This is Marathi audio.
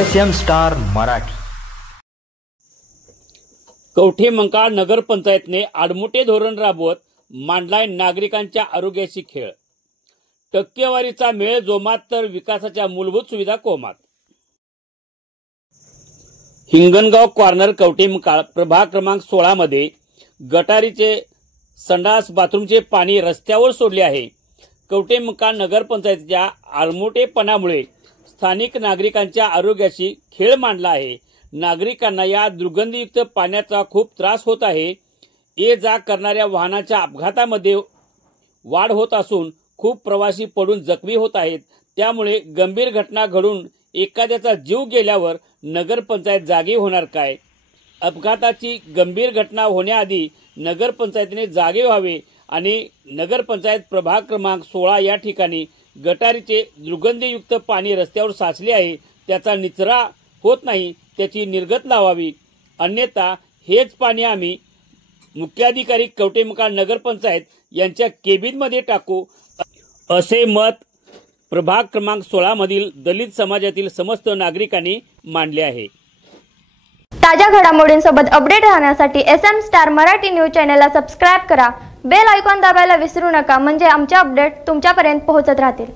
SM star Marathi. कवठेमंकाळ नगरपंचायतने आडमुठे धोरण राबवत मांडलाय नागरिकांच्या आरोग्याशी खेळ। टक्केवारीचा मेळ जोमात तर विकासाच्या मूलभूत सुविधा कोमात। हिंगणगाव कॉर्नर कवठेमंकाळ प्रभाग क्रमांक 16 मध्ये गटारीचे संडास बाथरूमचे पाणी रस्त्यावर सोडले आहे। कवठेमंकाळ नगरपंचायतीच्या आडमुठेपणामुळे स्थानिक नागरिकांच्या आरोग्याशी खेळ मांडला आहे। नागरिकांना या दुर्गंधीयुक्त पाण्याचा खूप त्रास होत आहे। ये जा करणाऱ्या वाहनाच्या अपघातामध्ये वाढ होत असून खूप प्रवासी पडून जखमी होत आहेत। त्यामुळे गंभीर घटना घडून एखाद्याचा जीव गेल्यावर नगरपंचायत जागी होणार काय? अपघाताची गंभीर घटना होण्याआधी नगरपंचायतीने जागे व्हावे आणि नगरपंचायत प्रभाग क्रमांक 16 या ठिकाणी गटारीचे दुर्गंधीयुक्त पाणी रस्त्यावर साचले आहे, त्याचा निचरा होत नाही, त्याची निर्गत लावावी, अन्यथा हेच पाणी आम्ही मुख्याधिकारी कवठेमंकाळ नगरपंचायत यांच्या केबिनमध्ये टाकू, असे मत प्रभाग क्रमांक 16 मधील दलित समाजातील समस्त नागरिकांनी मांडले आहे। ताज्या घडामोडींसोबत अपडेट राहण्यासाठी SM स्टार मराठी न्यूज चॅनलला सबस्क्राइब करा। बेल आयकॉन दाबायला विसरू नका, म्हणजे आमचे अपडेट तुमच्यापर्यंत पोहोचत राहतील।